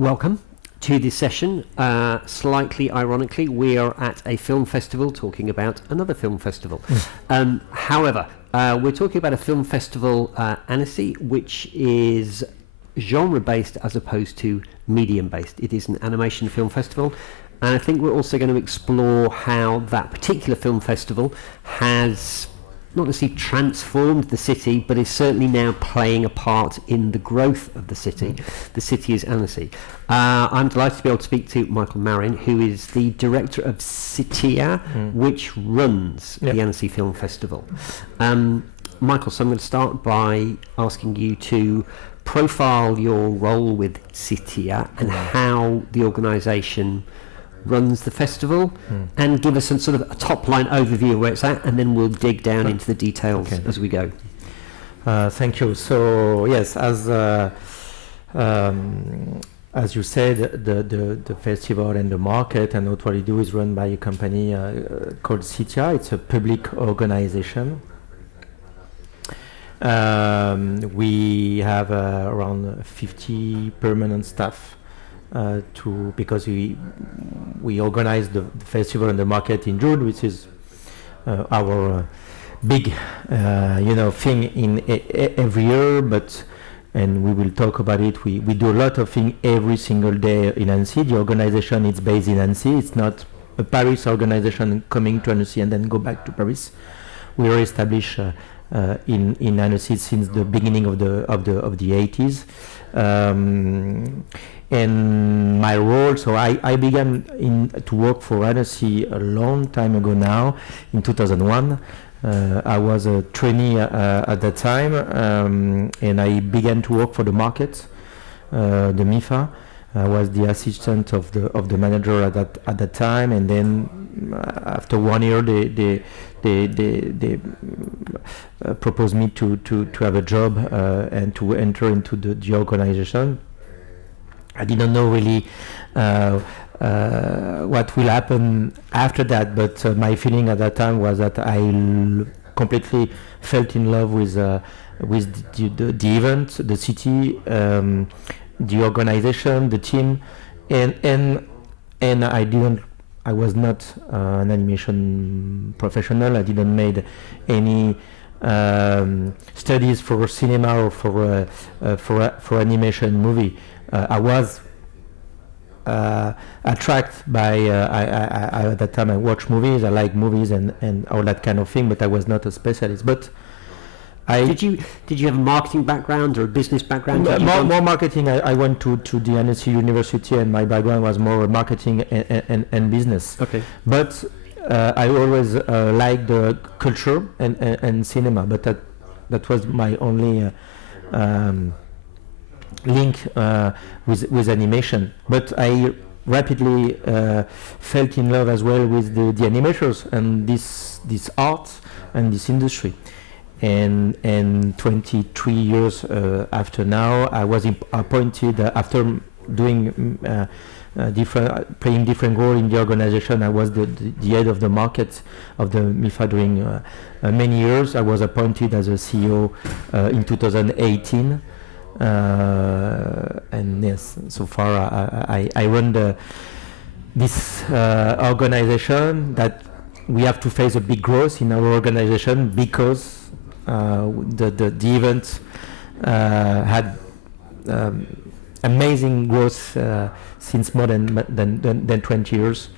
Welcome to this session. Slightly ironically, we are at a film festival talking about another film festival. However, we're talking about a film festival, Annecy, which is genre-based as opposed to medium-based. It is an animation film festival, and I think we're also going to explore how that particular film festival has not necessarily transformed the city, but is certainly now playing a part in the growth of the city. The city is Annecy. I'm delighted to be able to speak to Mickaël Marin, who is the director of Sevilla, which runs the Annecy Film Festival. Mickaël, so I'm going to start by asking you to profile your role with Sevilla and how the organisation runs the festival, and give us some sort of a top-line overview of where it's at, and then we'll dig down into the details as we go. Thank you. So yes, as you said, the festival and the market and what we do is run by a company called Sevilla. It's a public organization. We have around 50 permanent staff. Because we organize the festival and the market in June, which is our big thing in every year. And we will talk about it. We do a lot of things every single day in Annecy. The organization is based in Annecy. It's not a Paris organization coming to Annecy and then go back to Paris. We are established in Annecy since the beginning of the 80s. And my role, so I began to work for Annecy a long time ago now, in 2001. I was a trainee at that time, and I began to work for the market, the MIFA. I was the assistant of the manager at that time, and then after 1 year, they proposed me to have a job and to enter into the organization. I didn't know really what will happen after that, but my feeling at that time was that I completely fell in love with the event, the city, the organization, the team, and I was not an animation professional. I didn't made any studies for cinema or for animation movie. I was attracted by I at that time I watch movies. I like movies and all that kind of thing, but I was not a specialist. But did you have a marketing background or a business background? More marketing. I went to the Annecy University, and my background was more marketing and business. Okay. But I always liked the culture and cinema. But that was my only link with animation. But I rapidly fell in love as well with the animators and this art and this industry. And 23 years after now, I was appointed after doing playing different role in the organization. I was the head of the market of the MIFA during many years. I was appointed as a CEO in 2018. And yes, so far I run this organization that we have to face a big growth in our organization because the event had amazing growth since more than 20 years.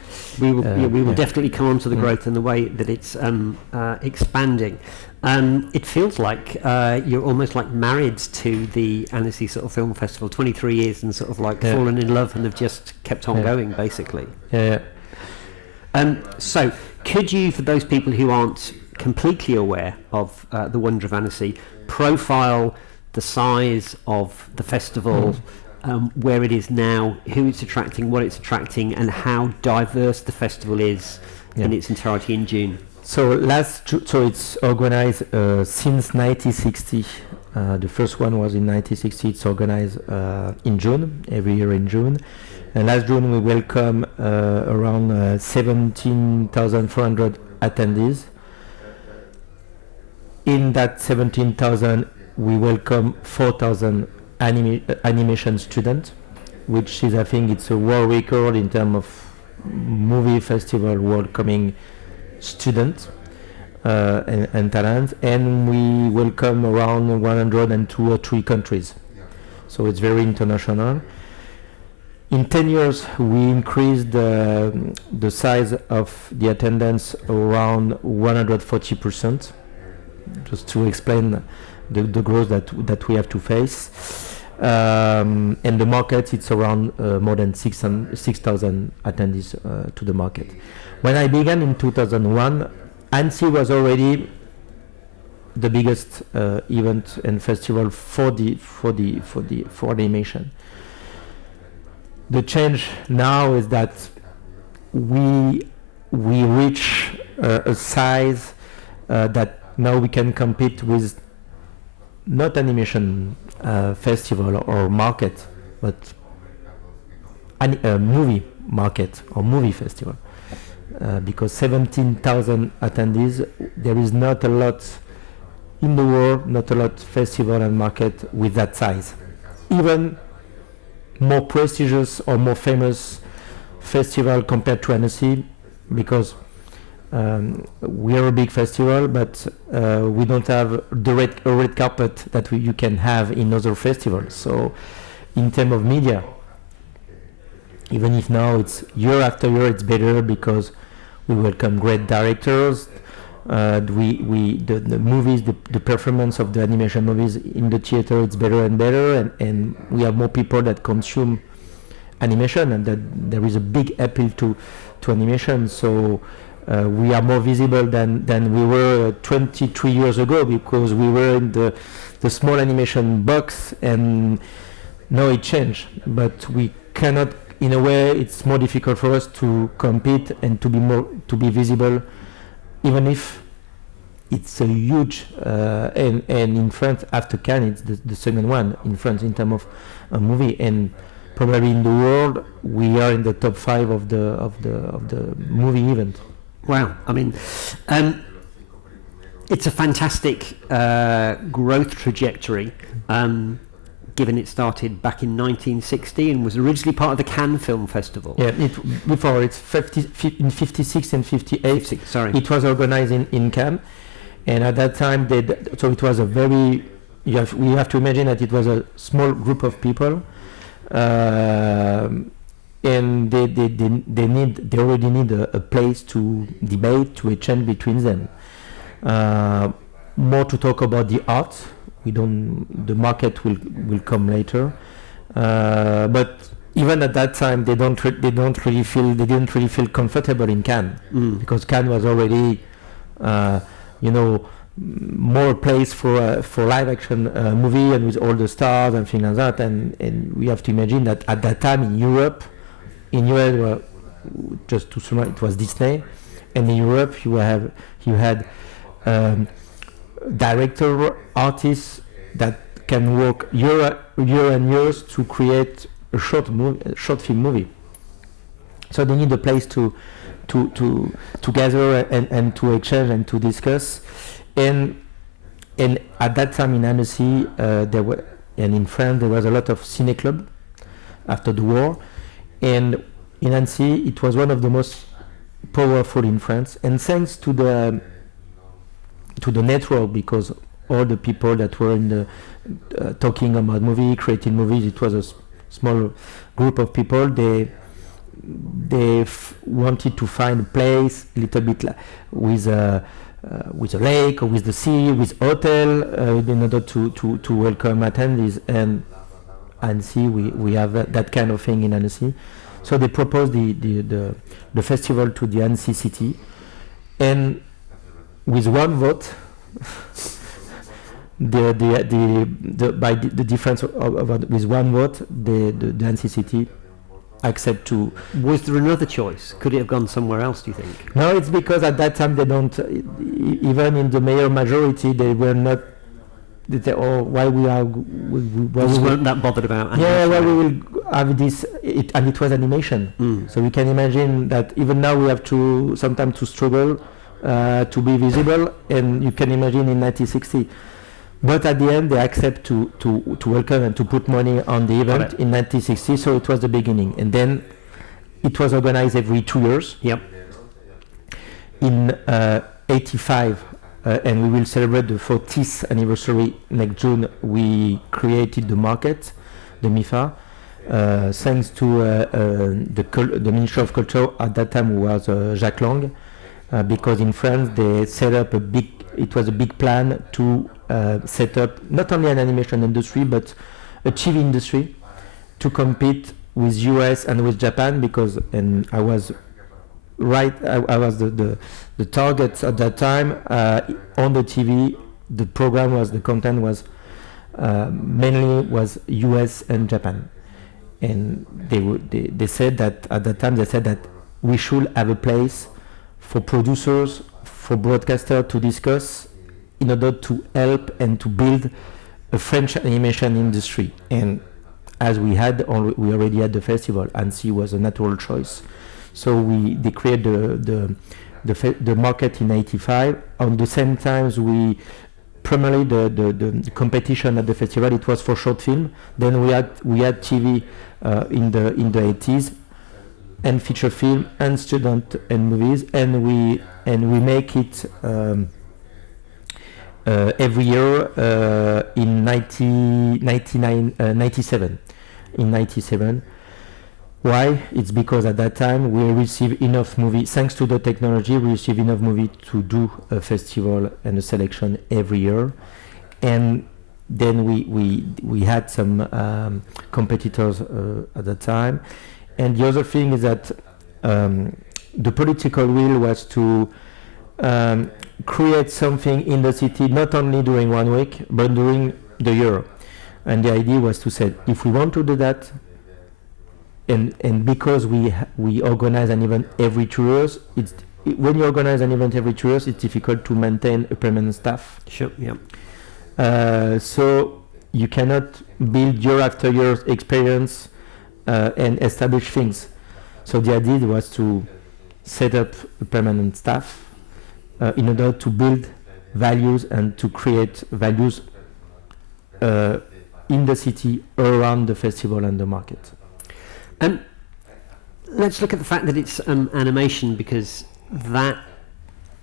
We will definitely come on to the growth and the way that it's expanding. It feels like you're almost like married to the Annecy sort of film festival, 23 years, and sort of like fallen in love and have just kept on going, basically. So could you, for those people who aren't completely aware of the wonder of Annecy, profile the size of the festival, where it is now, who it's attracting, what it's attracting, and how diverse the festival is in its entirety in June? So it's organized since 1960. The first one was in 1960. It's organized in June, every year in June. And last June we welcome around 17,400 attendees. In that 17,000, we welcome 4,000 animation students which is, I think, it's a world record in terms of movie festival welcoming students and talent, and we welcome around 102 or 3 countries. So it's very international. In 10 years, we increased the size of the attendance around 140%, just to explain the growth that we have to face. And the market, it's around more than 6,000 attendees to the market. When I began in 2001, Annecy was already the biggest event and festival for animation. The change now is that we reach a size that now we can compete with not animation festival or market, but movie market or movie festival. Because 17,000 attendees, there is not a lot in the world, not a lot festival and market with that size. Even more prestigious or more famous festival compared to Annecy, because we are a big festival, but we don't have the red carpet that you can have in other festivals. So in terms of media, even if now it's year after year, it's better because we welcome great directors. The movies, the performance of the animation movies in the theater, it's better and better, and we have more people that consume animation, and that there is a big appeal to animation. So we are more visible than we were 23 years ago, because we were in the small animation box, and now it changed. But we cannot, in a way, it's more difficult for us to compete and to be visible, even if it's a huge and in France after Cannes it's the second one in France in terms of a movie, and probably in the world we are in the top 5 of the movie event. Wow, I mean, it's a fantastic growth trajectory. Given it started back in 1960 and was originally part of the Cannes Film Festival. Yeah, before it's in 56 and 58. It was organized in Cannes, and at that time so it was a very. We have to imagine that it was a small group of people, and they already need a place to debate, to exchange between them. More to talk about the art. The market will come later, but even at that time they didn't really feel comfortable in Cannes, because Cannes was already more place for live action movie, and with all the stars and things like that, and we have to imagine that at that time in US, just to summarize, it was Disney, and in Europe you had director, artists that can work year and years to create a short film movie. So they need a place to gather and to exchange and to discuss. And at that time in Annecy, and in France there was a lot of Cine club after the war, and in Annecy it was one of the most powerful in France, and thanks to the network, because all the people that were in the talking about movie, creating movies, it was a small group of people. They wanted to find a place a little bit with a lake or with the sea, with hotel, in order to welcome attendees. And Annecy, we have that kind of thing in Annecy. So they proposed the festival to the Annecy city, and with one vote, by the difference with one vote, the Annecy city accept to. Was there another choice? Could it have gone somewhere else, do you think? No, it's because at that time they don't, even in the mayor majority, they were not. They say, oh, why we are? Why we weren't that bothered about? Yeah, why we will have this? And it was animation, so we can imagine that even now we have to sometimes to struggle to be visible, and you can imagine in 1960 But at the end, they accept to welcome and to put money on the event in 1960. So it was the beginning, and then it was organized every 2 years. Yep. In 85, and we will celebrate the 40th anniversary next June. We created the market, the MIFA, thanks to the Ministry of Culture at that time was Jacques Lang, because in France they set up it was a big plan to set up not only an animation industry but a TV industry to compete with US and with Japan, because I was the target at that time on the TV. The content was mainly was US and Japan, and they said that at that time we should have a place for producers, for broadcasters to discuss in order to help and to build a French animation industry. And as we already had the festival, Annecy was a natural choice. So they created the market in '85. On the same time, primarily the competition at the festival, it was for short film. Then we had TV in the '80s, and feature film and student and movies, and we make it every year in 97. In 97. Why? It's because at that time we receive enough movie, thanks to the technology, we receive enough movie to do a festival and a selection every year. And then we had some competitors at the time. And the other thing is that the political will was to create something in the city, not only during 1 week, but during the year. And the idea was to say, if we want to do that, and because we organize an event every 2 years, when you organize an event every 2 years, it's difficult to maintain a permanent staff. Sure. Yeah. So you cannot build year after year experience and establish things. So the idea was to set up a permanent staff in order to build values and to create values in the city around the festival and the market. Let's look at the fact that it's animation, because that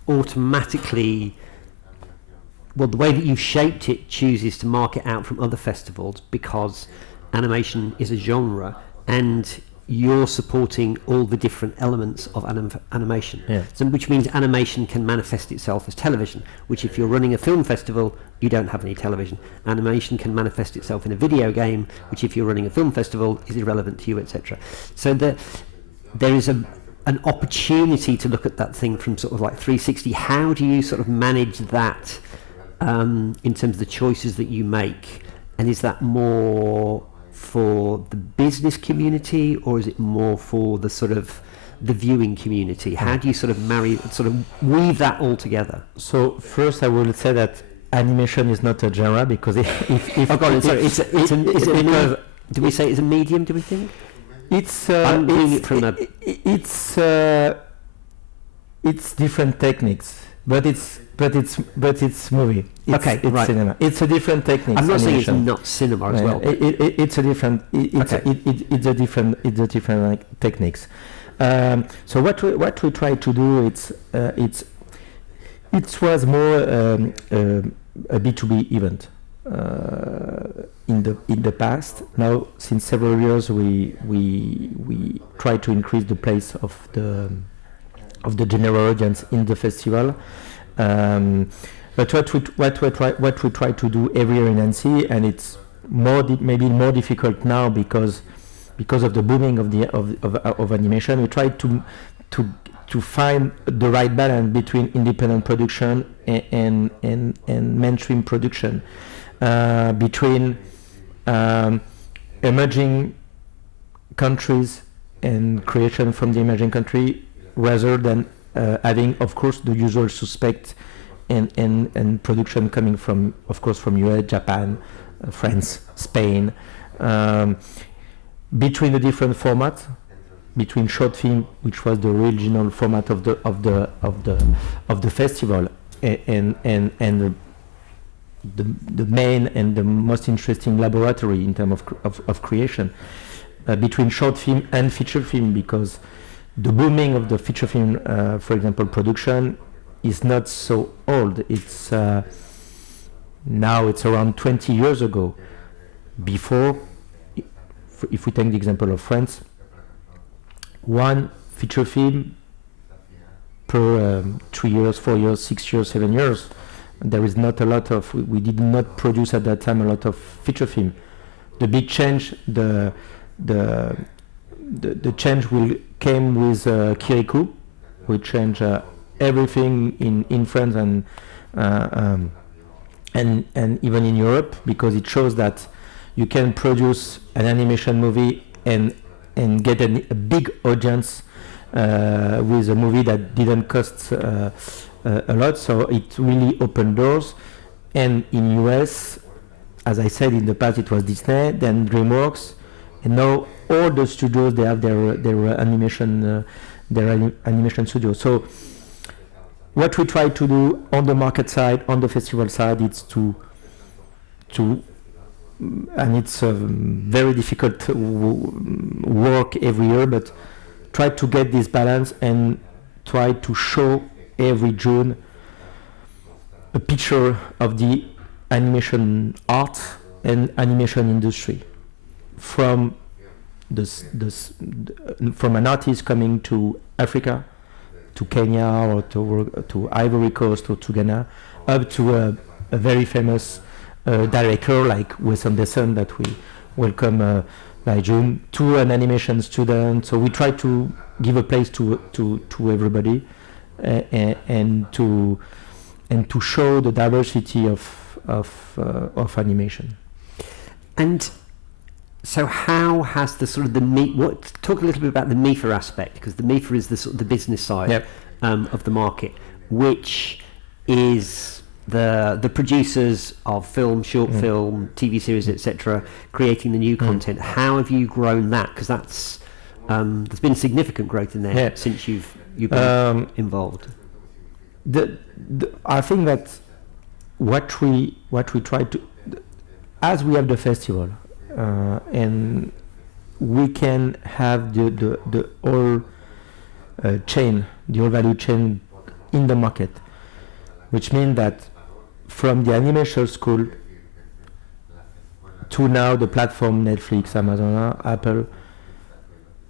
automatically, the way that you shaped it chooses to mark it out from other festivals, because animation is a genre and you're supporting all the different elements of animation. Yeah. So, which means animation can manifest itself as television, which if you're running a film festival, you don't have any television. Animation can manifest itself in a video game, which if you're running a film festival is irrelevant to you, etc. So there is an opportunity to look at that thing from sort of like 360. How do you sort of manage that in terms of the choices that you make? And is that more for the business community, or is it more for the sort of the viewing community? How do you sort of weave that all together? So first I will say that animation is not a genre, because do we say it's a medium, do we think? It's different techniques, but it's movie. It's right. Cinema. It's a different technique. I'm not animation. saying it's not cinema as well. It's a different. It's a different like, techniques. So what we try to do, it was more a B2B event in the past. Now, since several years, we try to increase the place of the general audience in the festival. But what we try to do every year in Annecy, and it's maybe more difficult now because of the booming of animation, we try to find the right balance between independent production and mainstream production, between emerging countries and creation from the emerging country, rather than having, of course, the usual suspect and production coming from, of course, from US, Japan, France, Spain, between the different formats, between short film, which was the original format of the festival, and the main and the most interesting laboratory in terms of creation between short film and feature film, because the booming of the feature film, for example, production, is not so old. It's now it's around 20 years ago. Before, if we take the example of France, one feature film per 3 years, 4 years, 6 years, 7 years. There is not a lot of. We did not produce at that time a lot of feature film. The big change, the change came with Kirikou, which changed everything in France and even in Europe, because it shows that you can produce an animation movie and get a big audience with a movie that didn't cost a lot. So it really opened doors. And in US, as I said, in the past it was Disney, then DreamWorks, and now all the studios, they have their animation studio. So what we try to do on the market side, on the festival side, is to and it's very difficult work every year, but try to get this balance and try to show every June a picture of the animation art and animation industry from from an artist coming to Africa, to Kenya, or to Ivory Coast, or to Ghana, up to a very famous director like Wes Anderson that we welcome by June, to an animation student. So we try to give a place to everybody, and to show the diversity of animation. And so how has the sort of talk a little bit about the MIFA aspect, because the MIFA is the sort of the business side. Yep. Of the market, which is the producers of film, short film, TV series, etc., creating the new content. How have you grown that? Because that's there's been significant growth in there since you've been involved. I think that what we try to, as we have the festival, and we can have the whole chain, the whole value chain in the market, which means that from the animation school to now the platform Netflix, Amazon, Apple,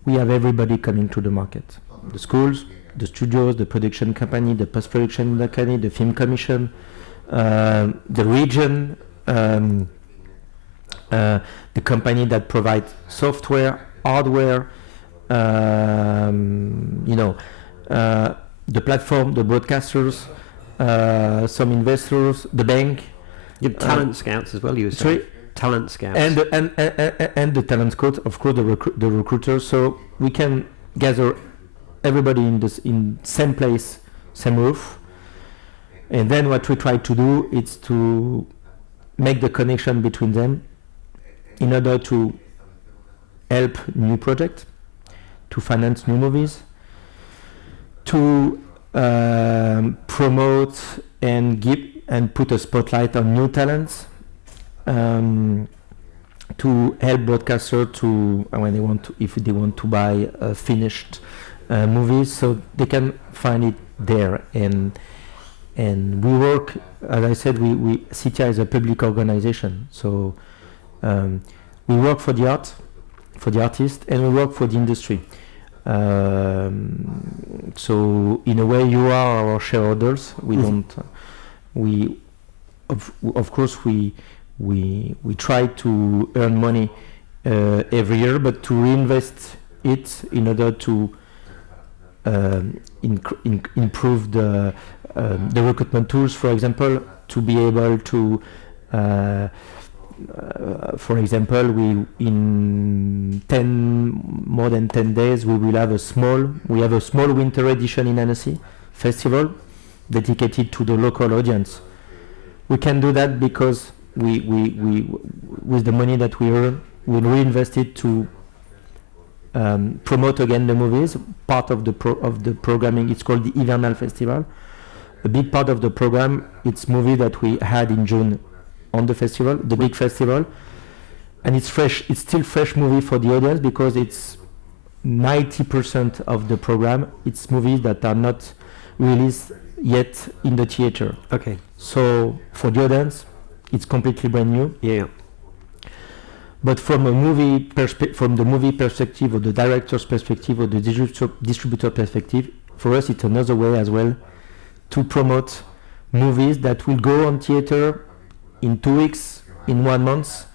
we have everybody coming to the market. The schools, the studios, the production company, the post-production company, the film commission, the region, the company that provides software, hardware, the platform, the broadcasters, some investors, the bank. You have talent scouts as well. You were saying. Talent scouts and the talent scouts, of course, the recruiters. So we can gather everybody in same place, same roof, and then what we try to do is to make the connection between them in order to help new projects, to finance new movies, to promote and give and put a spotlight on new talents, to help broadcasters to when they want to, if they want to buy finished movies, so they can find it there. And we work, as I said, we Cita is a public organization, so we work for the art, for the artist, and we work for the industry. So in a way, you are our shareholders. We don't. Of course we try to earn money every year, but to reinvest it in order to improve the recruitment tools, for example, to be able to. For example, in more than 10 days, we have a small winter edition in Annecy festival dedicated to the local audience. We can do that because we with the money that we earn, we'll reinvest it to promote again the movies. Part of the programming, it's called the Hivernal Festival. A big part of the program, it's movie that we had in June on the festival, the big festival, and it's fresh. It's still fresh movie for the audience because it's 90% of the program. It's movies that are not released yet in the theater. Okay. So for the audience, it's completely brand new. Yeah. But from a from the movie perspective, or the director's perspective, or the distributor perspective, for us it's another way as well to promote movies that will go on theater in 2 weeks, in 1 month.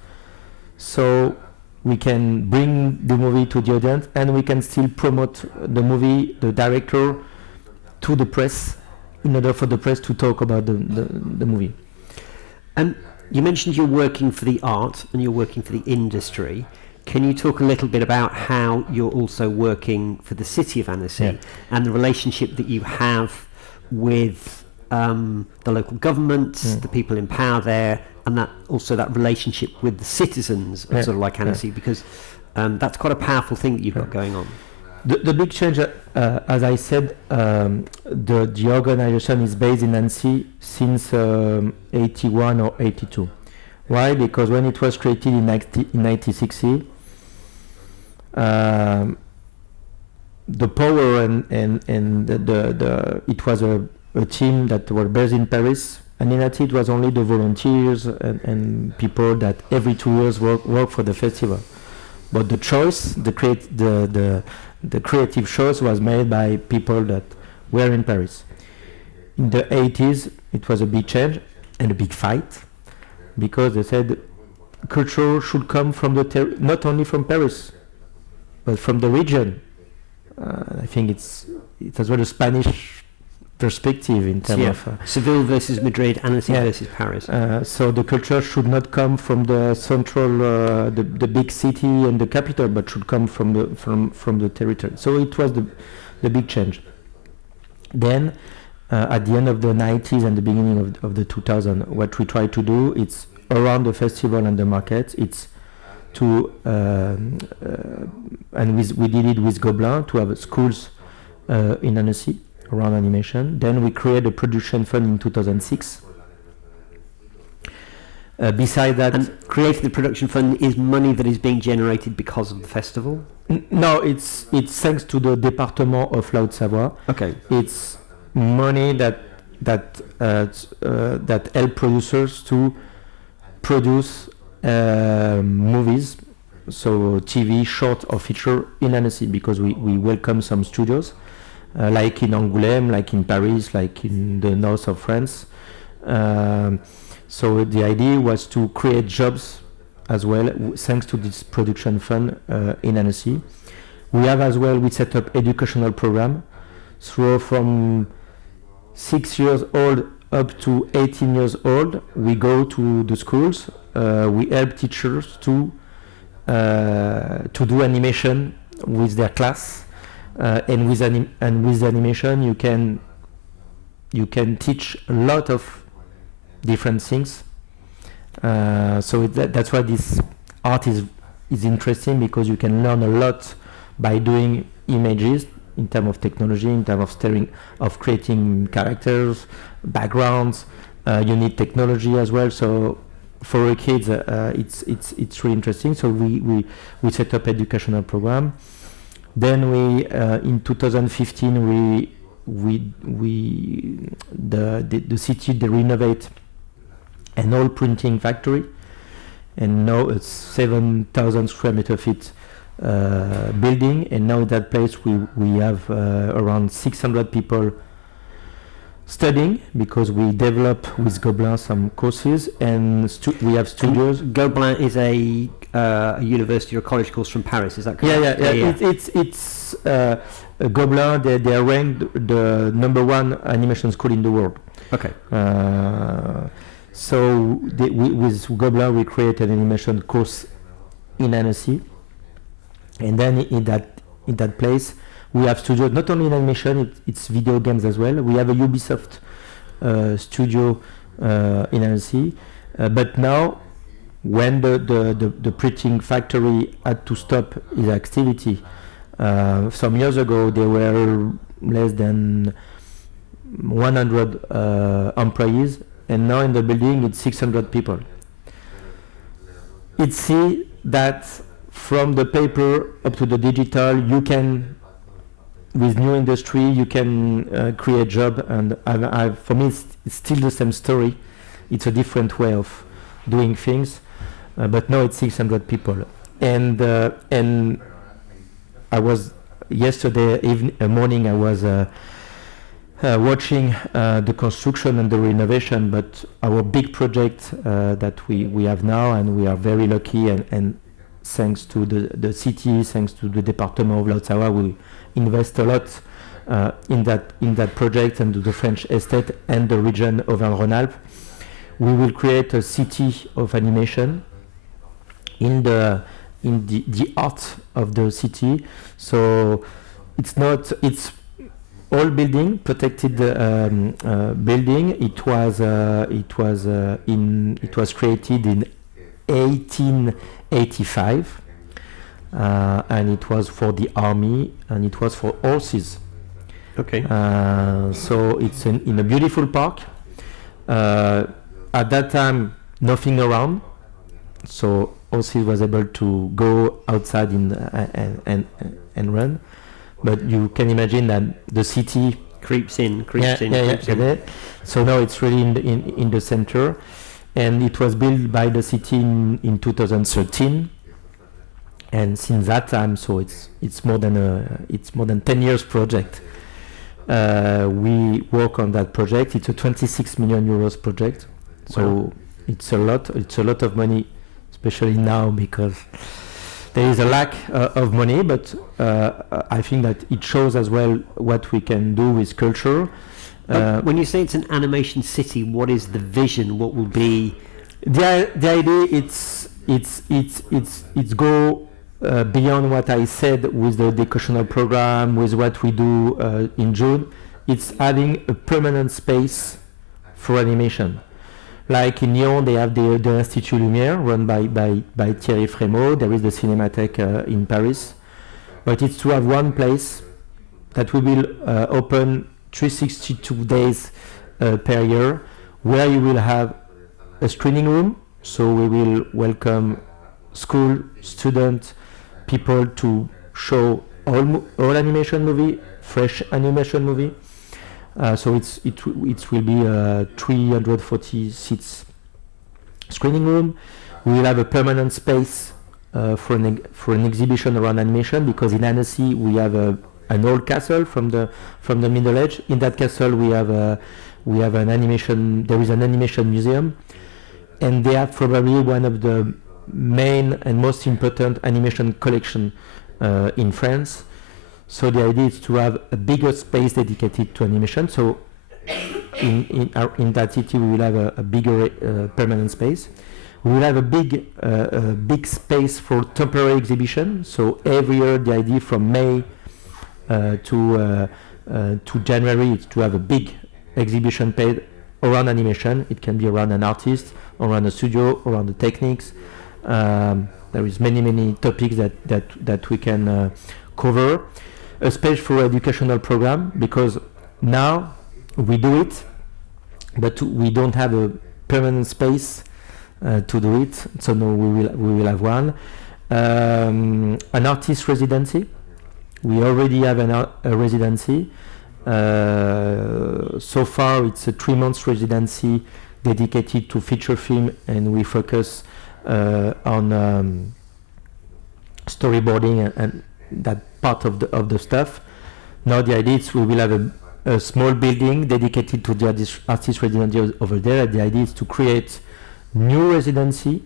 So we can bring the movie to the audience, and we can still promote the movie, the director, to the press, in order for the press to talk about the movie. And you mentioned you're working for the art and you're working for the industry. Can you talk a little bit about how you're also working for the city of Annecy and the relationship that you have with the local government, the people in power there, and that also that relationship with the citizens of sort of like Annecy, because that's quite a powerful thing that you've got going on. The big change, as I said, the organization is based in Annecy since 81 or 82. Why? Because when it was created in 1960, the power and the it was a team that were based in Paris, and in Annecy it was only the volunteers and people that every 2 years work for the festival. But the choice, the creative choice was made by people that were in Paris. In the 80s, it was a big change and a big fight, because they said culture should come from not only from Paris, but from the region. I think it's as well a Spanish perspective in terms of Seville versus Madrid, Annecy versus Paris. So the culture should not come from the central, the big city and the capital, but should come from the territory. So it was the big change. Then, at the end of the 90s and the beginning of the 2000s, what we try to do, it's around the festival and the market. It's to we did it with Gobelin to have schools in Annecy around animation. Then we created a production fund in 2006. Beside that, and creating the production fund is money that is being generated because of the festival? No, it's thanks to the Département of La Haute-Savoie. Okay. It's money that help producers to produce movies, so TV, short or feature in Annecy, because we welcome some studios. Like in Angoulême, like in Paris, like in the north of France. So the idea was to create jobs as well, thanks to this production fund in Annecy. We have as well, we set up educational program. So from 6 years old up to 18 years old, we go to the schools. We help teachers to do animation with their class. And with animation, you can teach a lot of different things. So that's why this art is interesting, because you can learn a lot by doing images in terms of technology, in terms of creating characters, backgrounds. You need technology as well. So for our kids, it's really interesting. So we set up educational program. Then we in 2015 the city they renovate an old printing factory, and now it's 7,000 square meter feet building, and now in that place we have around 600 people studying, because we develop with Gobelin some courses, and we have studios. Gobelin is a university or college course from Paris, is that correct? Yeah. It's Gobelin. They are ranked the #1 animation school in the world. Okay. So with Gobelin we create an animation course in Annecy, and then in that place we have studios not only in animation, it's video games as well. We have a Ubisoft studio in Annecy, but now when the printing factory had to stop its activity some years ago, there were less than 100 employees, and now in the building it's 600 people. it see that from the paper up to the digital, you can, with new industry, you can create job. And for me, it's still the same story. It's a different way of doing things, but now it's 600 people. And I was yesterday morning. I was watching the construction and the renovation, but our big project that we have now, and we are very lucky, and thanks to the city, thanks to the department of Lautzauer, we invest a lot in that project, and to the French estate and the region of Rhône-Alpes. We will create a city of animation in the art of the city. So it's all building, protected building. It was created in 1885, and it was for the army, and it was for horses. Okay. So it's in a beautiful park. At that time, nothing around, so horses was able to go outside and run. But you can imagine that the city creeps in. So now it's really in the center, and it was built by the city in 2013. And since that time, so it's more than 10 years project. We work on that project. It's a 26 million euros project, so wow. It's a lot of money, especially now because there is a lack of money, but I think that it shows as well what we can do with culture. When you say it's an animation city, what is the vision? What will be the idea? It's go beyond what I said with the educational program, with what we do in June. It's adding a permanent space for animation. Like in Lyon, they have the Institut Lumière, run by Thierry Frémaux. There is the Cinémathèque in Paris. But it's to have one place that we will open 362 days per year, where you will have a screening room. So we will welcome school, students, people to show all animation movie, fresh animation movie. So it will be a 340 seats screening room. We will have a permanent space for an exhibition around animation, because in Annecy we have an old castle from the Middle Age. In that castle we have an animation. There is an animation museum, and they have probably one of the main and most important animation collection in France. So the idea is to have a bigger space dedicated to animation. So in that city we will have a bigger permanent space. We will have a big space for temporary exhibition. So every year the idea from May to January is to have a big exhibition paid around animation. It can be around an artist, around a studio, around the techniques. There is many topics that we can cover. A space for educational program, because now we do it, but we don't have a permanent space to do it. So now we will have one. An artist residency. We already have a residency. So far it's a 3 months residency dedicated to feature film, and we focus on storyboarding and that part of the stuff. Now the idea is we will have a small building dedicated to the artist residency over there. The idea is to create new residency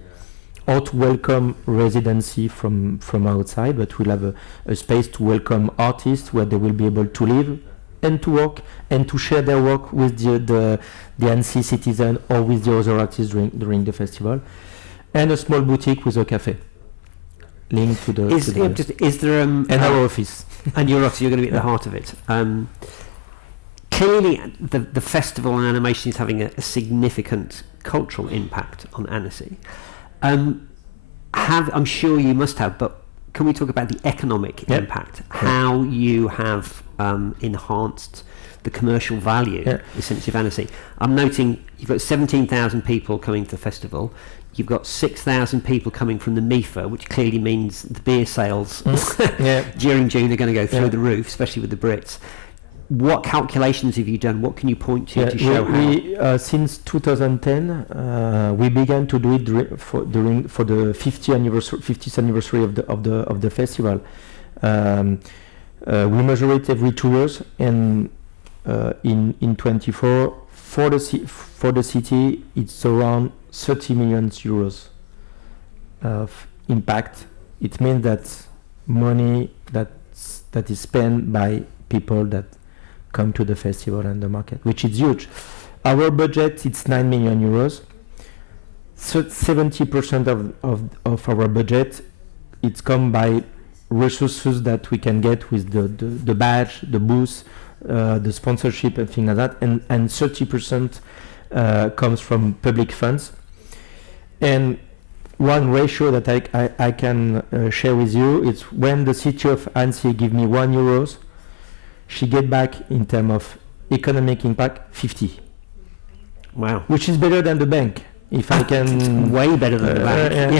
or to welcome residency from outside, but we'll have a space to welcome artists where they will be able to live and to work and to share their work with the Annecy citizen or with the other artists during the festival, and a small boutique with a cafe linked to the is there and our office. And your office, you're going to be at the heart of it. Clearly the festival on animation is having a significant cultural impact on Annecy. I'm sure you must have, but can we talk about the economic impact? How you have enhanced the commercial value, essentially, of Annecy. I'm noting you've got 17,000 people coming to the festival. You've got 6,000 people coming from the MIFA, which clearly means the beer sales during June are going to go through the roof, especially with the Brits. What calculations have you done? What can you point to show how? Since 2010, we began to do it for the 50th anniversary of the festival. We measure it every 2 years, and in 24 for the city, it's around 30 million euros of impact. It means that money that is spent by people that come to the festival and the market, which is huge. Our budget, it's 9 million euros. So 70% of our budget, it's come by resources that we can get with the badge, the booth, the sponsorship and things like that, and 30% comes from public funds. And one ratio that I can share with you is when the city of Annecy give me €1, she get back in terms of economic impact 50. Wow. Which is better than the bank. If I can way better than the bank.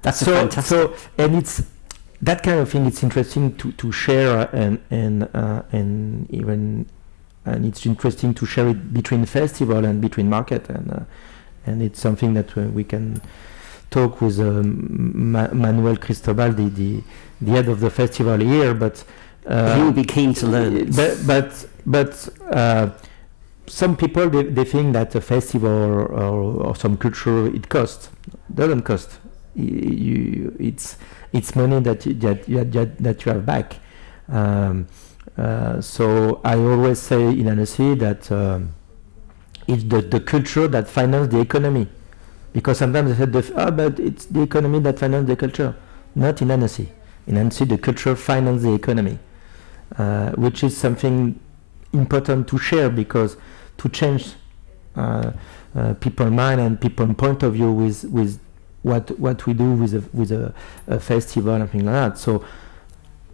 That's fantastic. So and it's that kind of thing. It's interesting to share and it's interesting to share it between festival and between market, and it's something that we can talk with Manuel Cristobal, the head of the festival here, but he will be keen to learn. But some people they think that a festival or some culture it doesn't cost. It's money that you have back. So I always say in Annecy that it's the culture that finances the economy, because sometimes they say but it's the economy that finances the culture. Not in Annecy. In Annecy, the culture finances the economy, which is something important to share, because to change people's mind and people's point of view with what we do with a festival and things like that. So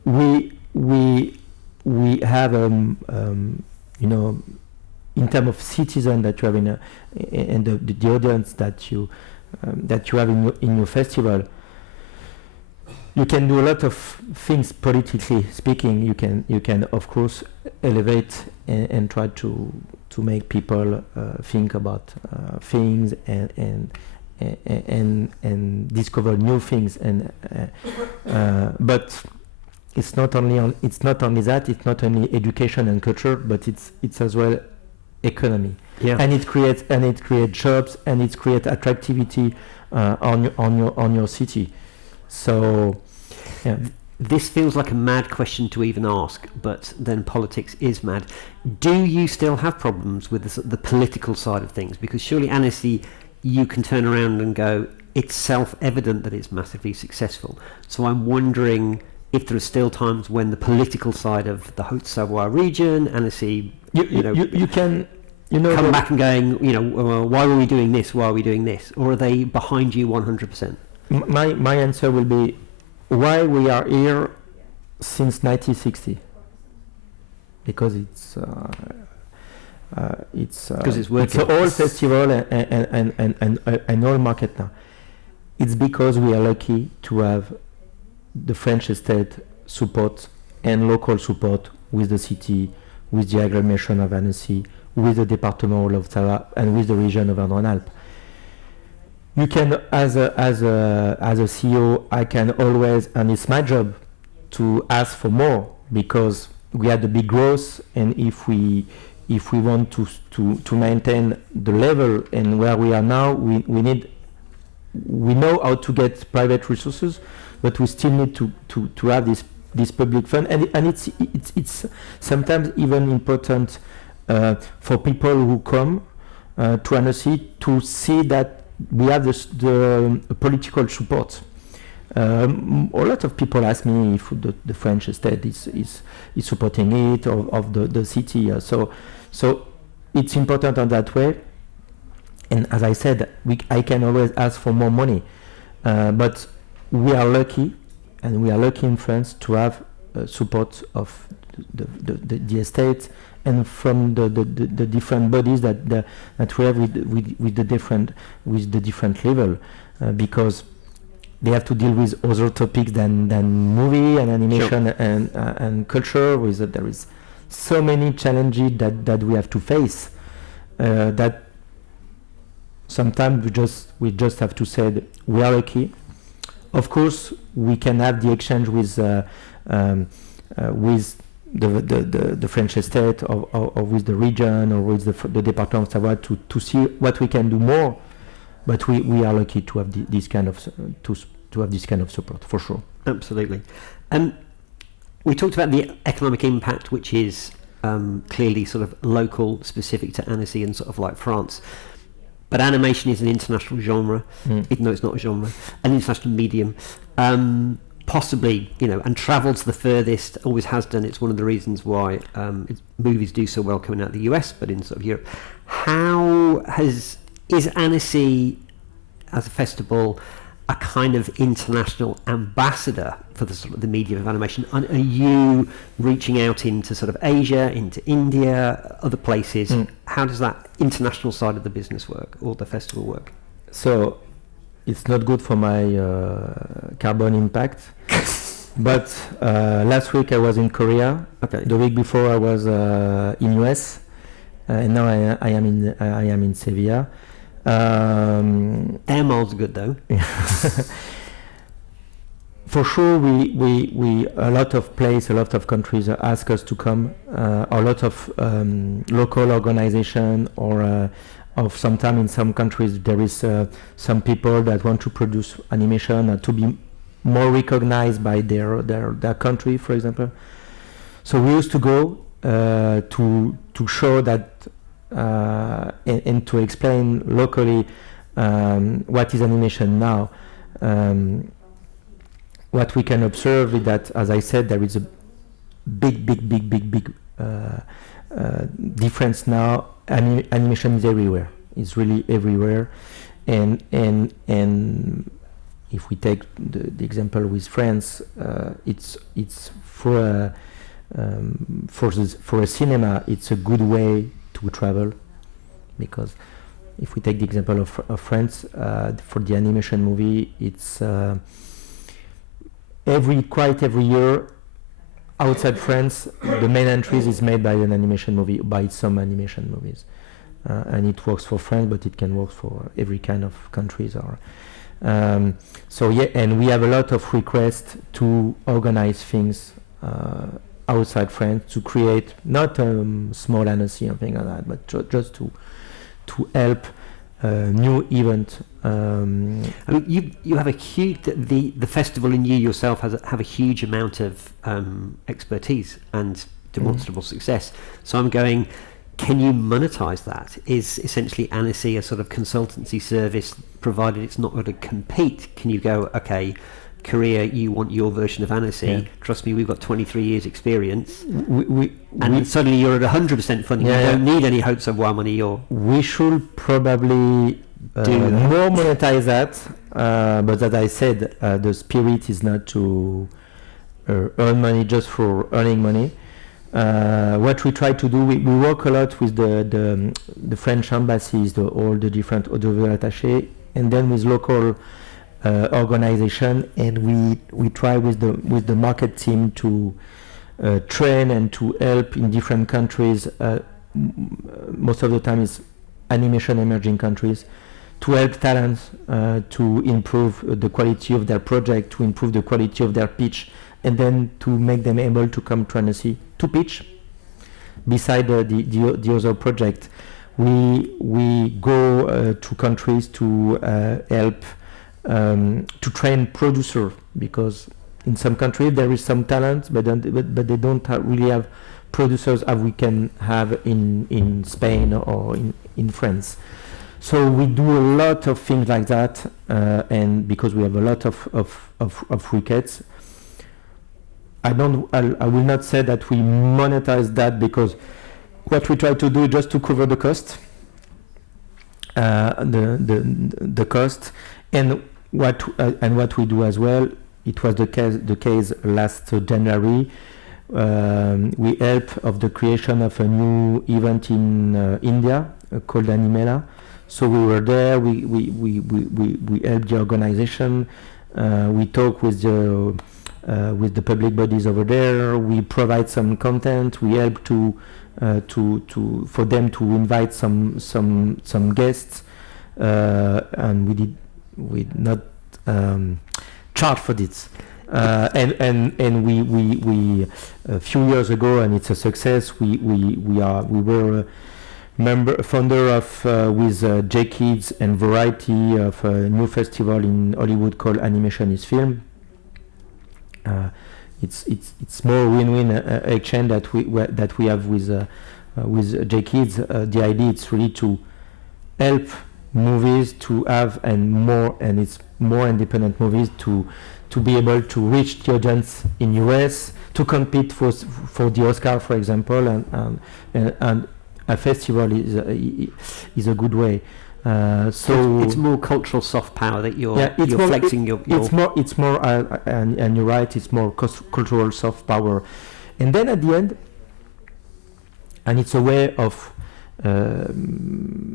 we have in terms of citizen that you have in the audience that you have in your festival. You can do a lot of things politically speaking. You can of course elevate and try to make people think about things and discover new things, but it's not only that. It's not only education and culture, but it's as well economy. And it creates jobs, and it creates attractivity on your city. So this feels like a mad question to even ask, but then politics is mad. Do you still have problems with the political side of things? Because surely Annecy, you can turn around and go, it's self-evident that it's massively successful. So I'm wondering if there are still times when the political side of the Haute-Savoie region, Annecy, you can come back and going, why were we doing this? Why are we doing this? Or are they behind you 100%? My answer will be why we are here since 1960. Because it's working. It's an old festival and old market now. It's because we are lucky to have the French state support and local support with the city, with the agglomeration of Annecy, with the department of Savoie, and with the region of Rhône-Alpes. You can, as a CEO, I can always, and it's my job to ask for more, because we had a big growth, and if we want to maintain the level and where we are now, we know how to get private resources, but we still need to have this public fund, and it's sometimes even important for people who come to Annecy to see that we have the political support. A lot of people ask me if the French state is supporting it, or of the city. So it's important on that way. And as I said, I can always ask for more money, but we are lucky, and we are lucky in France to have support of the estate and from the different bodies that we have with the different level, because they have to deal with other topics than movie and animation and culture. There is so many challenges that we have to face, that sometimes we just have to say that we are lucky. Of course, we can have the exchange with the French estate or with the region or with the Department of Savoie to see what we can do more. But we are lucky to have this kind of to have this kind of support, for sure. Absolutely. We talked about the economic impact, which is clearly sort of local, specific to Annecy and sort of like France. But animation is an international genre, even though it's not a genre, an international medium. Possibly, and travels the furthest, always has done. It's one of the reasons why movies do so well coming out of the US, but in sort of Europe. Is Annecy as a festival a kind of international ambassador for the sort of the medium of animation? Are you reaching out into sort of Asia, into India, other places? How does that international side of the business work, or the festival work? So it's not good for my carbon impact. But last week I was in Korea. Okay. The week before I was in US, and now I am in Sevilla. Air miles are good though. For sure, we a lot of countries ask us to come. A lot of local organization or of sometime in some countries there is some people that want to produce animation to be more recognized by their country, for example. So we used to go to show that and to explain locally what is animation now. What we can observe is that, as I said, there is a big difference now. Animation is everywhere. It's really everywhere, and if we take the example with France, it's for a cinema, it's a good way to travel, because if we take the example of France, for the animation movie, it's every year outside France, the main entries is made by an animation movie, by some animation movies, and it works for France, but it can work for every kind of countries. So yeah, and we have a lot of requests to organize things outside France, to create not small Annecy or something like that, but just to help new event. I mean, you have a huge the festival, and you yourself have a huge amount of expertise and demonstrable success. So I'm going, can you monetize that? Is essentially Annecy a sort of consultancy service, provided it's not going to compete? Can you go, okay, Korea, you want your version of Annecy? Yeah. Trust me, we've got 23 years experience. And suddenly you're at 100% funding. You don't need any Haute Savoie money. We should probably do more monetize that. But as I said, the spirit is not to earn money just for earning money. What we try to do, we work a lot with the French embassies, all the different audiovisual attachés, and then with local organization, and we try with the market team to train and to help in different countries. Most of the time is animation emerging countries, to help talents to improve the quality of their project, to improve the quality of their pitch, and then to make them able to come to Annecy to pitch. Beside the other project, we go to countries to help to train producer, because in some countries there is some talent, but they don't really have producers as we can have in Spain or in France. So we do a lot of things like that, and because we have a lot of requests, I will not say that we monetize that, because what we try to do is just to cover the cost, the cost, and what we do as well. It was the case last January. We help of the creation of a new event in India called Animela. So we were there. We helped the organization. We talk with the public bodies over there. We provide some content. We help to for them to invite some guests, and we not charge for this. And we a few years ago, and it's a success. We were founder of with J Kids and Variety of a new festival in Hollywood called Animation is Film. It's more win-win exchange that we have with J Kids. The idea is really to help movies to have and it's more independent movies to be able to reach the audience in US, to compete for the Oscar, for example, and a festival is a good way. So it's more cultural soft power that you're flexing your. It's more and you're right. It's more cultural soft power, and then at the end, and it's a way of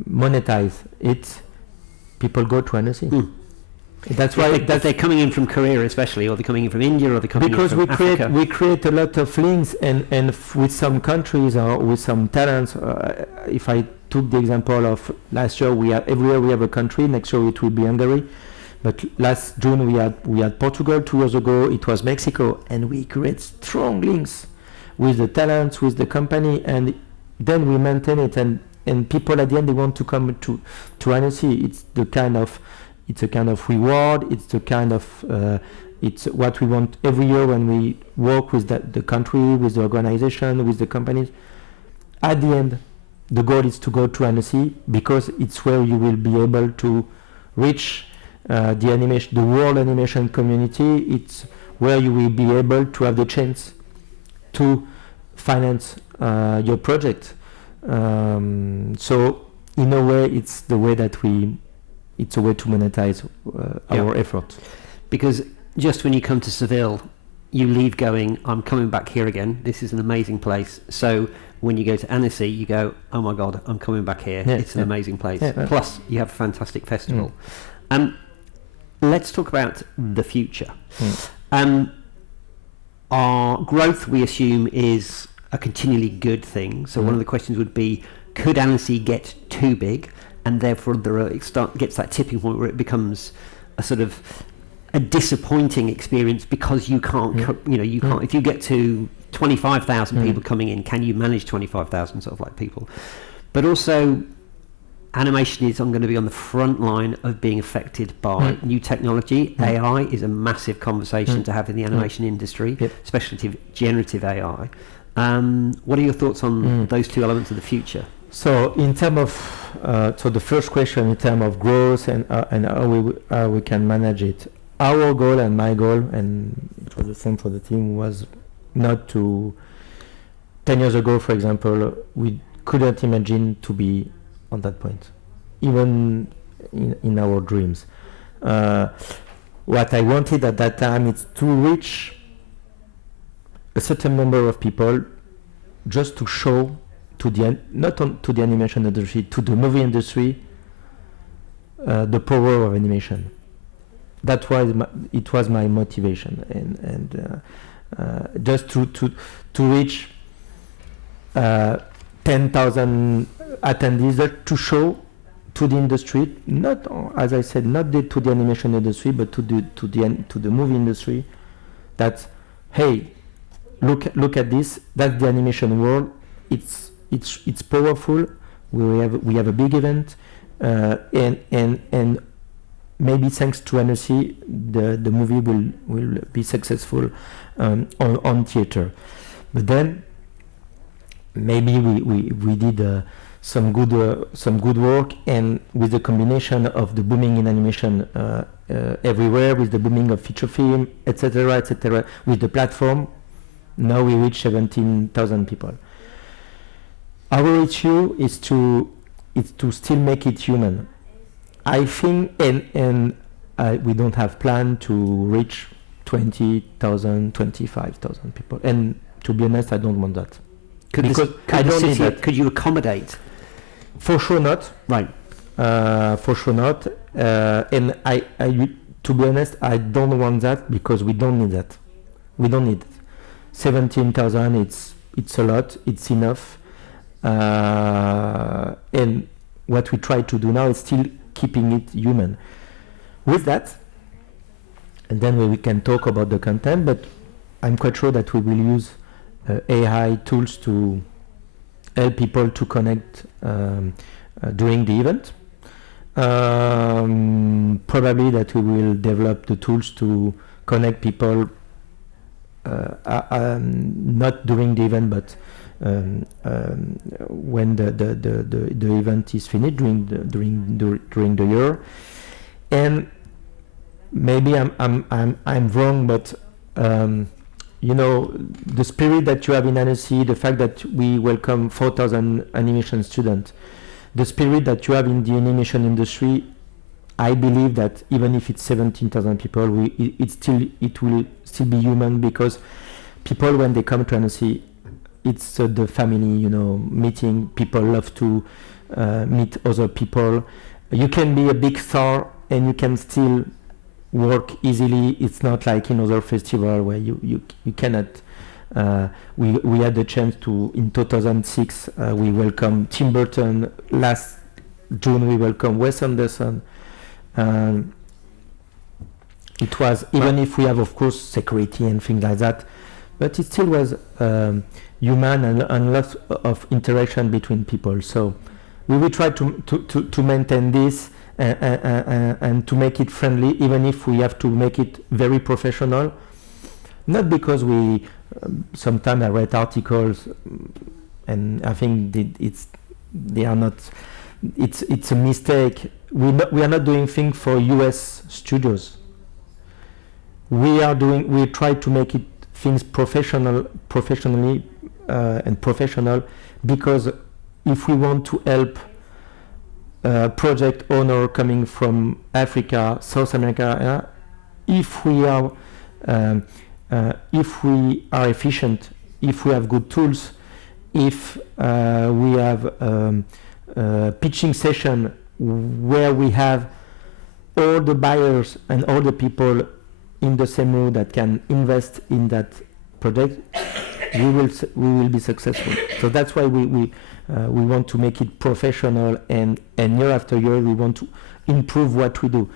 monetize it. People go to Annecy. That's why they're coming in from Korea, especially, or they're coming in from India, or they're coming in from Africa. We create a lot of links, and with some countries or with some talents. If I took the example of last year, every year we have a country. Next year it will be Hungary, but last June we had Portugal. 2 years ago it was Mexico, and we create strong links with the talents, with the company, and then we maintain it. And people at the end, they want to come to Annecy. It's a kind of reward. It's the kind of it's what we want every year when we work with the country, with the organization, with the companies. At the end, the goal is to go to Annecy because it's where you will be able to reach the world animation community. It's where you will be able to have the chance to finance your project. So in a way, it's a way to monetize our effort. Because just when you come to Seville, you leave going, I'm coming back here again. This is an amazing place. So when you go to Annecy, you go, oh my God, I'm coming back here. It's an amazing place. Plus, you have a fantastic festival. Let's talk about the future. Our growth, we assume, is a continually good thing. So one of the questions would be, could Annecy get too big, and therefore gets that tipping point where it becomes a sort of a disappointing experience because you can't, you can't. If you get to 25,000 people coming in, can you manage 25,000 sort of like people? But also, animation is going to be on the front line of being affected by new technology. AI is a massive conversation to have in the animation industry, especially generative AI. What are your thoughts on those two elements of the future? So in terms of the first question, in terms of growth and how we can manage it, our goal and my goal, and it was the same for the team, was not to 10 years ago, for example, we couldn't imagine to be on that point, even in our dreams. What I wanted at that time is to reach a certain number of people, just to show to to the animation industry, to the movie industry, the power of animation. That was it was my motivation, and just to reach 10,000 attendees, to show to the industry, not, as I said, not to the animation industry, but to the movie industry, that hey, look at this. That's the animation world. It's powerful. We have a big event, and maybe thanks to Annecy, the movie will be successful on theater. But then maybe we did some good work, and with the combination of the booming in animation everywhere, with the booming of feature film, etc., with the platform, now we reach 17,000 people. Our issue is to still make it human. I think, and we don't have plan to reach 20,000, 25,000 people. And to be honest, I don't want that. Could you accommodate? For sure not. Right. For sure not. And to be honest, I don't want that because we don't need that. We don't need it. 17,000, it's a lot. It's enough. And what we try to do now is still keeping it human. With that, and then we can talk about the content, but I'm quite sure that we will use AI tools to help people to connect during the event. Probably that we will develop the tools to connect people not during the event, but when the event is finished during the year. And maybe I'm wrong, but the spirit that you have in Annecy, the fact that we welcome 4,000 animation students, the spirit that you have in the animation industry, I believe that even if it's 17,000 people, it will still be human, because people, when they come to Annecy, it's the family, meeting. People love to meet other people. You can be a big star and you can still work easily. It's not like in other festivals where you cannot. We had the chance to, in 2006, we welcomed Tim Burton. Last June we welcomed Wes Anderson. It was, even if we have of course security and things like that, but it still was human and lots of interaction between people. So we will try to maintain this and to make it friendly, even if we have to make it very professional. Not because we sometimes I read articles and I think it's a mistake. We are not doing things for US studios. We try to make it things professionally and professional, because if we want to help project owner coming from Africa, South America, if we are efficient, if we have good tools, if we have pitching session where we have all the buyers and all the people in the same room that can invest in that project, we will be successful. So that's why we want to make it professional, and year after year we want to improve what we do.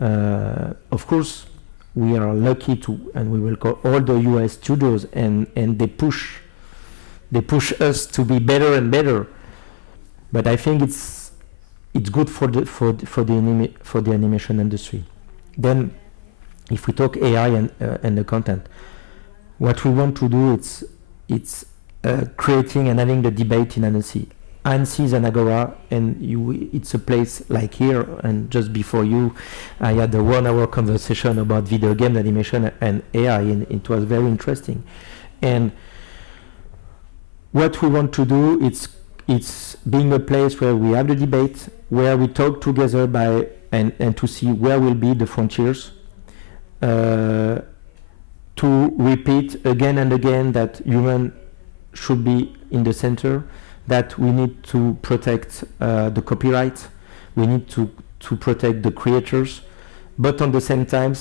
Of course, we are lucky and we will call all the US studios, and they push us to be better and better. But I think it's good for the animation industry. Then, if we talk AI and the content, what we want to do it's creating and having the debate in Annecy. Annecy is an agora, and it's a place like here. And just before I had a 1 hour conversation about video game animation and AI, and it was very interesting. And what we want to do, it's being a place where we have the debate, where we talk together and to see where will be the frontiers, to repeat again and again that human should be in the center, that we need to protect the copyright, we need to protect the creators, but on the same time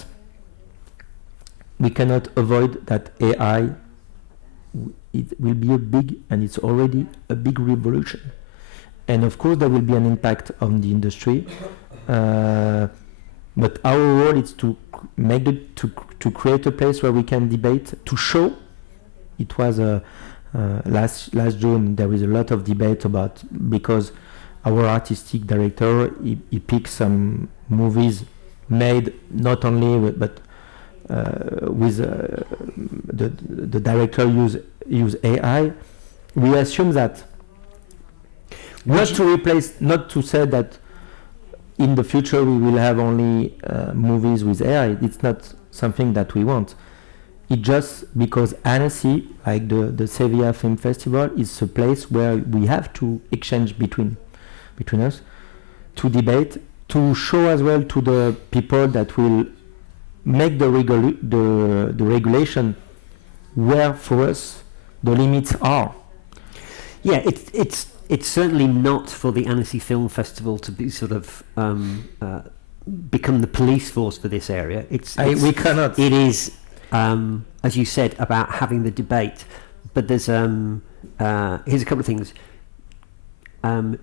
we cannot avoid that AI it will be it's already a big revolution, and of course there will be an impact on the industry, but our role is to make to create a place where we can debate, to show. It was last June there was a lot of debate about, because our artistic director he picked some movies made not only but with the director use AI. We assume that not to say that in the future we will have only movies with AI. It's not something that we want. It just because Annecy, like the Sevilla Film Festival, is a place where we have to exchange between us, to debate, to show as well to the people that will make the regulation where for us the limits are. Yeah, it's certainly not for the Annecy Film Festival to be sort of become the police force for this area. We cannot. It is, as you said, about having the debate. But there's here's a couple of things. How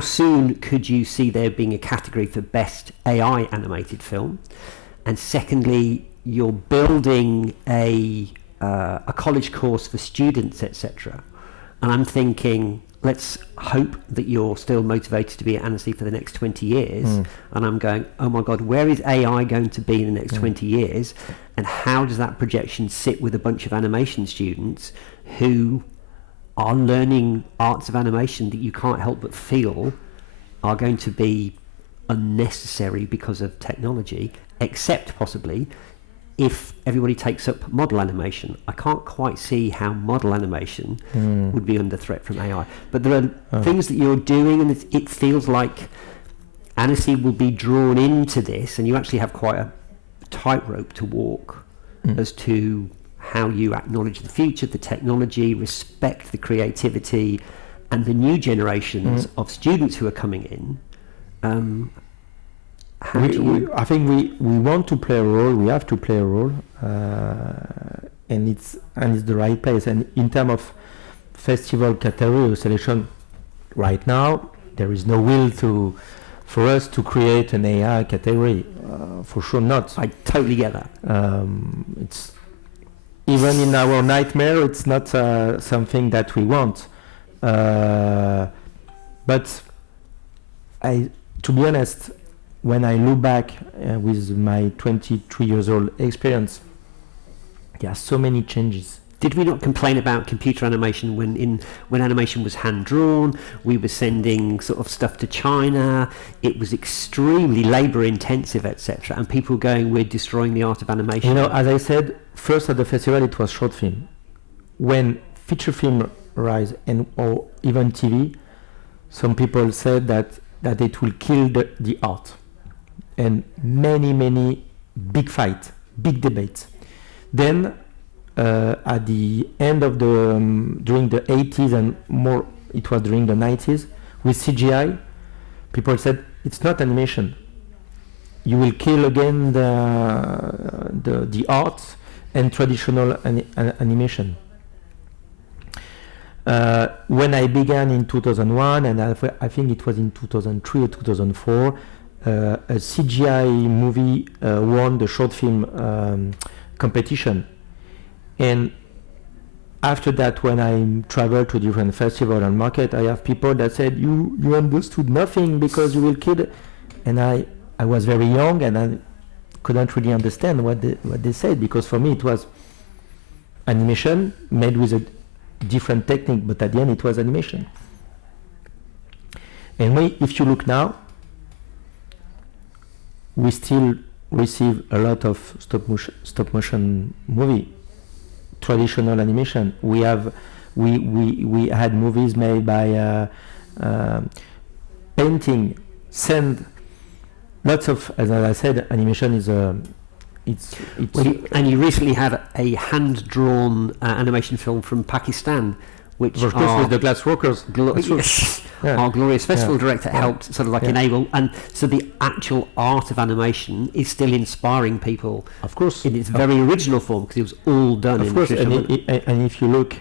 soon could you see there being a category for best AI animated film? And secondly, you're building a college course for students, etc. And I'm thinking, let's hope that you're still motivated to be at Annecy for the next 20 years. And I'm going, oh my God, where is AI going to be in the next 20 years? And how does that projection sit with a bunch of animation students who are learning arts of animation that you can't help but feel are going to be unnecessary because of technology, except possibly if everybody takes up model animation. I can't quite see how model animation would be under threat from AI. But there are things that you're doing, and it feels like Annecy will be drawn into this, and you actually have quite a tightrope to walk as to how you acknowledge the future, the technology, respect the creativity, and the new generations of students who are coming in. I think we want to play a role. We have to play a role, and it's the right place. And in terms of festival category or selection, right now there is no will for us to create an AI category. For sure not. I totally get that. It's even in our nightmare. It's not something that we want. But to be honest, when I look back with my 23 years old experience, there are so many changes. Did we not complain about computer animation when animation was hand drawn? We were sending sort of stuff to China. It was extremely labor intensive, etc. And people going, we're destroying the art of animation. You know, as I said, first at the festival it was short film. When feature film rise or even TV, some people said that it will kill the art. And many big fights, big debates. Then at the end of during the 80s and more, it was during the 90s, with CGI, people said it's not animation. You will kill again the art and traditional animation. When I began in 2001, and I think it was in 2003 or 2004, a CGI movie won the short film competition. And after that, when I traveled to different festivals and market, I have people that said, you understood nothing because you will kill it. And I was very young and I couldn't really understand what they said, because for me it was animation made with a different technique, but at the end it was animation. And if you look now, we still receive a lot of stop motion movie, traditional animation. We had movies made by painting, sand. Lots of, as I said, animation is it's. Well, and you recently had a hand-drawn animation film from Pakistan, which with the glass workers. Our glorious festival director helped sort of like enable, and so the actual art of animation is still inspiring people. Of course, in its very original form, because it was all done. Of course, and if you look,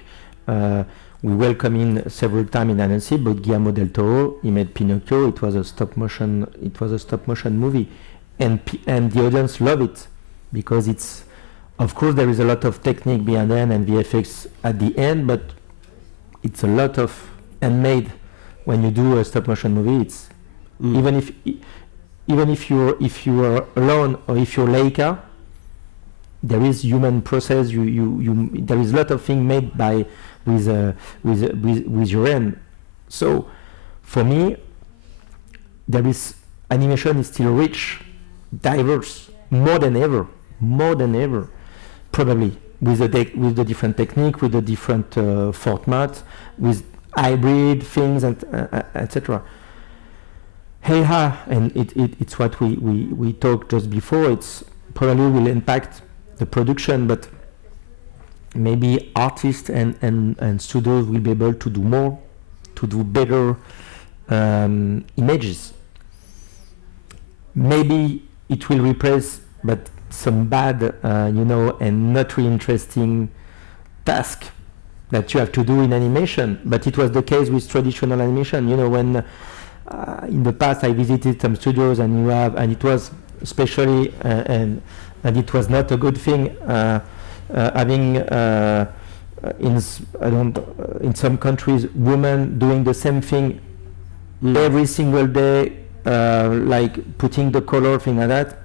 we welcome in several times in Annecy, but Guillermo del Toro, he made Pinocchio. It was a stop motion movie, and the audience love it because it's. Of course, there is a lot of technique behind it and VFX at the end, but it's a lot of handmade. When you do a stop motion movie, it's even if you are alone or if you're Leica, there is human process. There is a lot of things made with your hand. So for me, animation is still rich, diverse, more than ever, probably with the different technique, with the different format, with hybrid things and etc. AR, and it's what we talked just before. It's probably will impact the production, but maybe artists and studios will be able to do more, to do better images. Maybe it will replace, but some bad, and not really interesting task that you have to do in animation. But it was the case with traditional animation. When in the past I visited some studios, and it was especially and it was not a good thing having in some countries women doing the same thing every single day, like putting the color thing like that.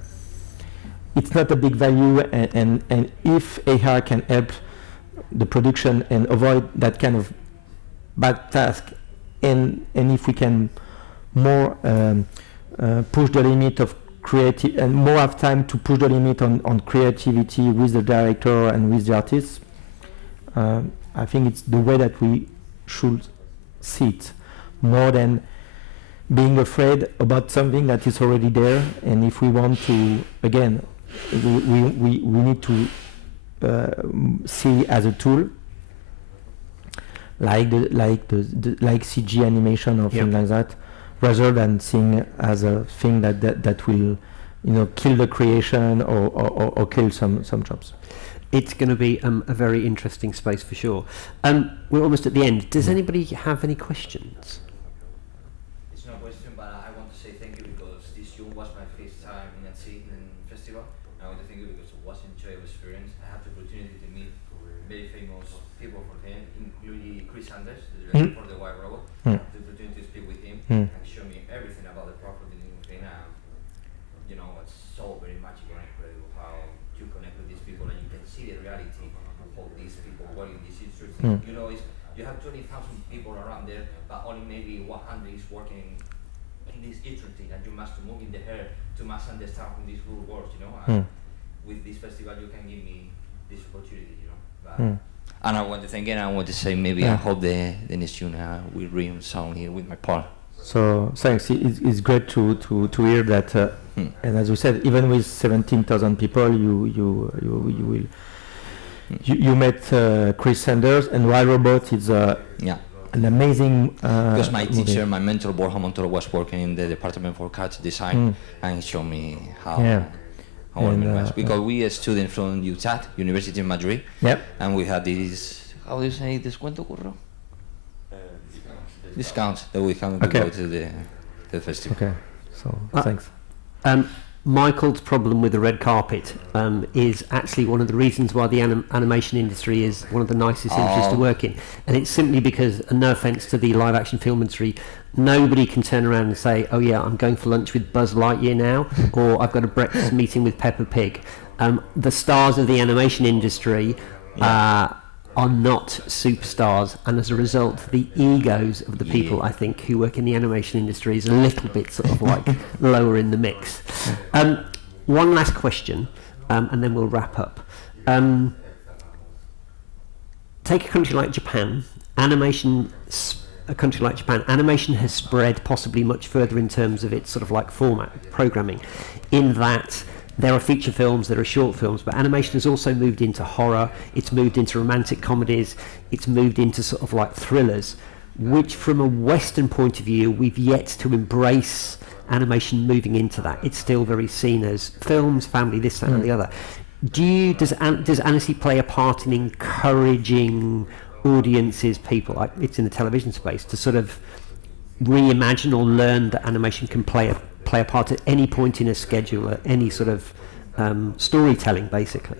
It's not a big value, and if AR can help the production and avoid that kind of bad task, and if we can more push the limit of creative and more have time to push the limit on creativity with the director and with the artists, I think it's the way that we should see it, more than being afraid about something that is already there. And if we want to, again, we need to see as a tool, like CG animation or things like that, rather than seeing as a thing that will, kill the creation or kill some jobs. It's going to be a very interesting space for sure. We're almost at the end. Does anybody have any questions? It's not a question, but I want to say thank you, because this June was my first time in Annecy festival. I want to thank you because it was an enjoyable experience. I had the opportunity to meet very famous people for him, including Chris Anders, the director for the White Robot. I had the opportunity to speak with him and show me everything about the property in Ukraine. It's so very magical and incredible how you connect with these people and you can see the reality of these people working in this industry. You have 20,000 people around there, but only maybe 100 is working in this industry, and you must move in the hair to must understand how this whole works, With this festival, you can give me this opportunity, And I want to thank you, and I want to say maybe I hope the next June will bring sound here with my part. So thanks. It's great to hear that. And as we said, even with 17,000 people, you met Chris Sanders, and Wild Robot is an amazing. Because my teacher, my mentor, Borja Montoro, was working in the department for CAD design, and he showed me how. Because we are students from UTAD, University of Madrid, and we had this, how do you say, descuento curro? Discounts that we can go to the festival. Okay, so thanks. Michael's problem with the red carpet is actually one of the reasons why the animation industry is one of the nicest industries to work in, and it's simply because, and no offence to the live action film industry, nobody can turn around and say, oh yeah, I'm going for lunch with Buzz Lightyear now, or I've got a breakfast meeting with Peppa Pig. The stars of the animation industry are not superstars, and as a result the egos of the people I think who work in the animation industry is a little bit sort of like lower in the mix. One last question, and then we'll wrap up. Take a country like Japan. Animation has spread possibly much further in terms of its sort of like format programming, in that there are feature films, there are short films, but animation has also moved into horror, it's moved into romantic comedies, it's moved into sort of like thrillers, which from a Western point of view, we've yet to embrace animation moving into that. It's still very seen as films, family, this, that and the other. Does Annecy play a part in encouraging audiences, people, like it's in the television space, to sort of reimagine or learn that animation can play a part at any point in a schedule, at any sort of storytelling, basically?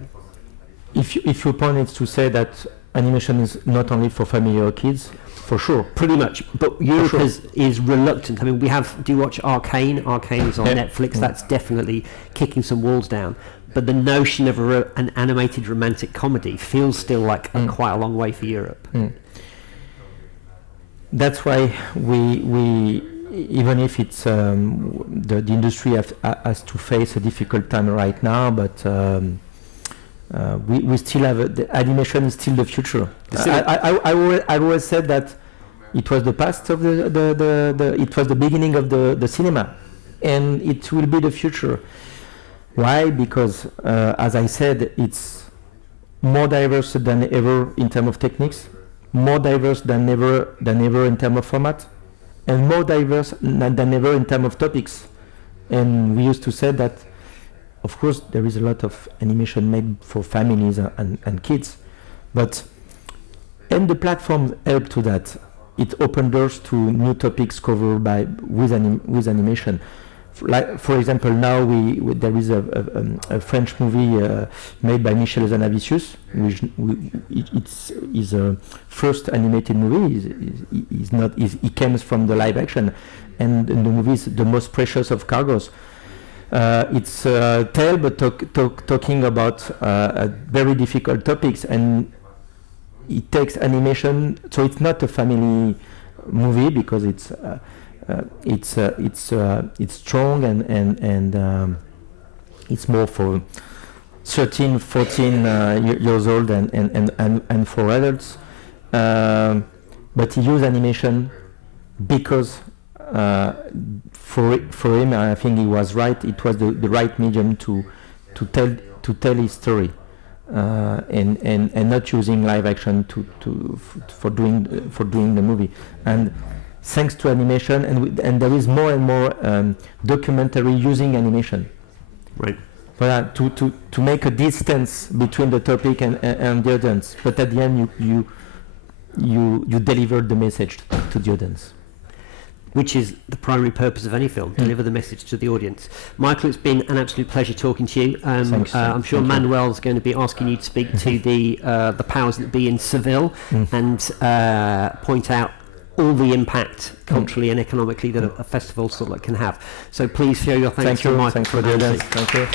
If your point is to say that animation is not only for family or kids, for sure, pretty much. But Europe is reluctant. I mean, do you watch Arcane? Arcane is on Netflix. That's definitely kicking some walls down. But the notion of an animated romantic comedy feels still like quite a long way for Europe. That's why we even if it's the industry has to face a difficult time right now, but we still have the animation is still the future. I always said that It was the past of it was the beginning of the cinema, and it will be the future. Why? Because, as I said, it's more diverse than ever in terms of techniques, more diverse than ever in terms of format, and more diverse than ever in terms of topics. And we used to say that, of course, there is a lot of animation made for families and kids, and the platforms help to that. It opened doors to new topics covered with animation. For example, now there is a French movie made by Michel Zanavicius, which it's his first animated movie. He comes from the live action, and the movie is The Most Precious of Cargoes. It's a tale, but talking about very difficult topics, and it takes animation. So it's not a family movie because it's strong and it's more for 13, 14 years old and for adults. But he used animation because for him, I think he was right. It was the right medium to tell his story, and not using live action for doing the movie. And thanks to animation, and there is more and more documentary using animation, right? To make a distance between the topic and the audience, but at the end you deliver the message to the audience, which is the primary purpose of any film: deliver the message to the audience. Michael, it's been an absolute pleasure talking to you. Thanks. I'm sure Manuel's going to be asking you to speak to the powers that be in Seville and point out all the impact culturally and economically that a festival sort of can have. So please show your thanks to Michael. Thanks for the audience. Thank you.